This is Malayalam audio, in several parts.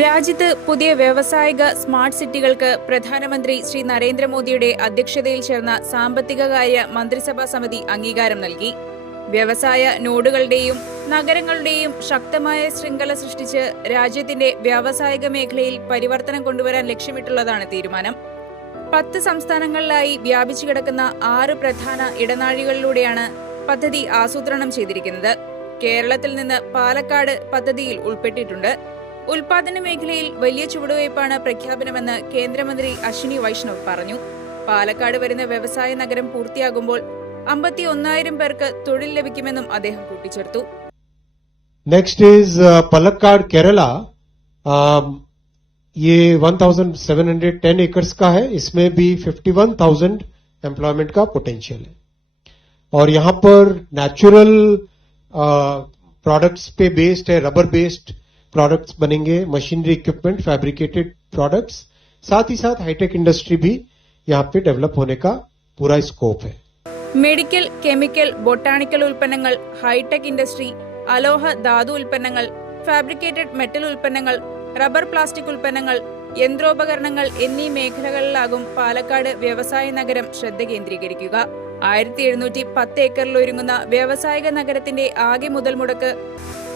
രാജ്യത്ത് പുതിയ വ്യാവസായിക സ്മാർട്ട് സിറ്റികൾക്ക് പ്രധാനമന്ത്രി ശ്രീ നരേന്ദ്രമോദിയുടെ അധ്യക്ഷതയിൽ ചേർന്ന സാമ്പത്തിക കാര്യ മന്ത്രിസഭാ സമിതി അംഗീകാരം നൽകി. വ്യവസായ നോഡുകളുടെയും നഗരങ്ങളുടെയും ശക്തമായ ശൃംഖല സൃഷ്ടിച്ച് രാജ്യത്തിന്റെ വ്യാവസായിക മേഖലയിൽ പരിവർത്തനം കൊണ്ടുവരാൻ ലക്ഷ്യമിട്ടുള്ളതാണ് തീരുമാനം. പത്ത് സംസ്ഥാനങ്ങളിലായി വ്യാപിച്ചു കിടക്കുന്ന ആറ് പ്രധാന ഇടനാഴികളിലൂടെയാണ് പദ്ധതി ആസൂത്രണം ചെയ്തിരിക്കുന്നത്. കേരളത്തിൽ നിന്ന് പാലക്കാട് പദ്ധതിയിൽ ഉൾപ്പെട്ടിട്ടുണ്ട്. ഉൽപാദന മേഖലയിൽ വലിയ ചുവടുവയ്പ്പാണ് പ്രഖ്യാപനമെന്ന് കേന്ദ്രമന്ത്രി അശ്വിനി വൈഷ്ണവ് പറഞ്ഞു പാലക്കാട് വരുന്ന വ്യവസായ നഗരം പൂർത്തിയാകുമ്പോൾ അമ്പത്തി ഒന്നായിരം പേർക്ക് തൊഴിൽ ലഭിക്കുമെന്നും അദ്ദേഹം കൂട്ടിച്ചേർത്തു next is Palakkad Kerala um, ये 1710 एकर्स का है इसमें भी 51,000 एम्प्लॉयमेंट का पोटेंशियल है और यहां पर नेचुरल प्रोडक्ट्स पे बेस्ड है रबर बेस्ड प्रोडक्ट्स बनेंगे मशीनरी इक्विपमेंट फैब्रिकेटेड प्रोडक्ट्स साथ ही साथ हाईटेक इंडस्ट्री भी यहां पे डेवलप होने का पूरा स्कोप है മെഡിക്കൽ കെമിക്കൽ ബൊട്ടാണിക്കൽ ഉൽപ്പന്നങ്ങൾ ഹൈടെക് ഇൻഡസ്ട്രി അലോഹ ധാതു ഉൽപ്പന്നങ്ങൾ ഫാബ്രിക്കേറ്റഡ് മെറ്റൽ ഉൽപ്പന്നങ്ങൾ റബ്ബർ പ്ലാസ്റ്റിക് ഉൽപ്പന്നങ്ങൾ യന്ത്രോപകരണങ്ങൾ എന്നീ മേഖലകളിലാകും പാലക്കാട് വ്യവസായ നഗരം ശ്രദ്ധ കേന്ദ്രീകരിക്കുക ആയിരത്തി എഴുന്നൂറ്റി പത്ത് ഏക്കറിൽ ഒരുങ്ങുന്ന വ്യാവസായിക നഗരത്തിന്റെ ആകെ മുതൽ മുടക്ക്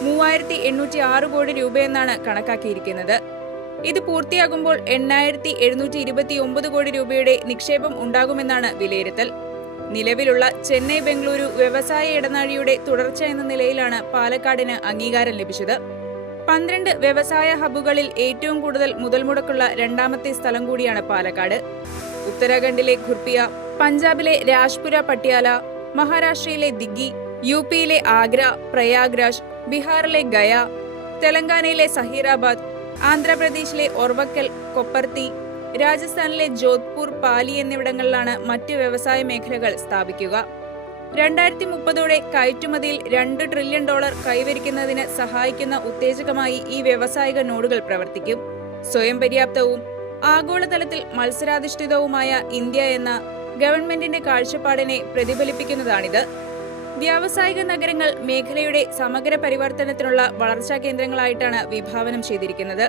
മൂവായിരത്തി എണ്ണൂറ്റി ആറ് കോടി രൂപയെന്നാണ് കണക്കാക്കിയിരിക്കുന്നത്. ഇത് പൂർത്തിയാകുമ്പോൾ എണ്ണായിരത്തി എഴുന്നൂറ്റി ഇരുപത്തി ഒമ്പത് കോടി രൂപയുടെ നിക്ഷേപം ഉണ്ടാകുമെന്നാണ് വിലയിരുത്തൽ. നിലവിലുള്ള ചെന്നൈ ബംഗളൂരു വ്യവസായ ഇടനാഴിയുടെ തുടർച്ച എന്ന നിലയിലാണ് പാലക്കാടിന് അംഗീകാരം ലഭിച്ചത്. പന്ത്രണ്ട് വ്യവസായ ഹബ്ബുകളിൽ ഏറ്റവും കൂടുതൽ മുതൽ മുടക്കുള്ള രണ്ടാമത്തെ സ്ഥലം കൂടിയാണ് പാലക്കാട്. ഉത്തരാഖണ്ഡിലെ ഖുർപ്പിയ പഞ്ചാബിലെ രാജ്പുര പട്യാല മഹാരാഷ്ട്രയിലെ ദിഗ്ഗി യു പിയിലെ ആഗ്ര പ്രയാഗ്രാജ് ബീഹാറിലെ ഗയ തെലങ്കാനയിലെ സഹീറാബാദ് ആന്ധ്രാപ്രദേശിലെ ഓർവക്കൽ കൊപ്പർത്തി രാജസ്ഥാനിലെ ജോധ്പൂർ പാലി എന്നിവിടങ്ങളിലാണ് മറ്റ് വ്യവസായ മേഖലകൾ സ്ഥാപിക്കുക. രണ്ടായിരത്തി മുപ്പതോടെ കയറ്റുമതിയിൽ രണ്ട് ട്രില്യൺ ഡോളർ കൈവരിക്കുന്നതിന് സഹായിക്കുന്ന ഉത്തേജകമായി ഈ വ്യാവസായിക നോഡുകൾ പ്രവർത്തിക്കും. സ്വയം പര്യാപ്തവും ആഗോളതലത്തിൽ മത്സരാധിഷ്ഠിതവുമായ ഇന്ത്യ എന്ന ഗവൺമെന്റിന്റെ കാഴ്ചപ്പാടിനെ പ്രതിഫലിപ്പിക്കുന്നതാണിത്. വ്യാവസായിക നഗരങ്ങൾ മേഖലയുടെ സമഗ്ര പരിവർത്തനത്തിനുള്ള വളർച്ചാ കേന്ദ്രങ്ങളായിട്ടാണ് വിഭാവനം ചെയ്തിരിക്കുന്നത്.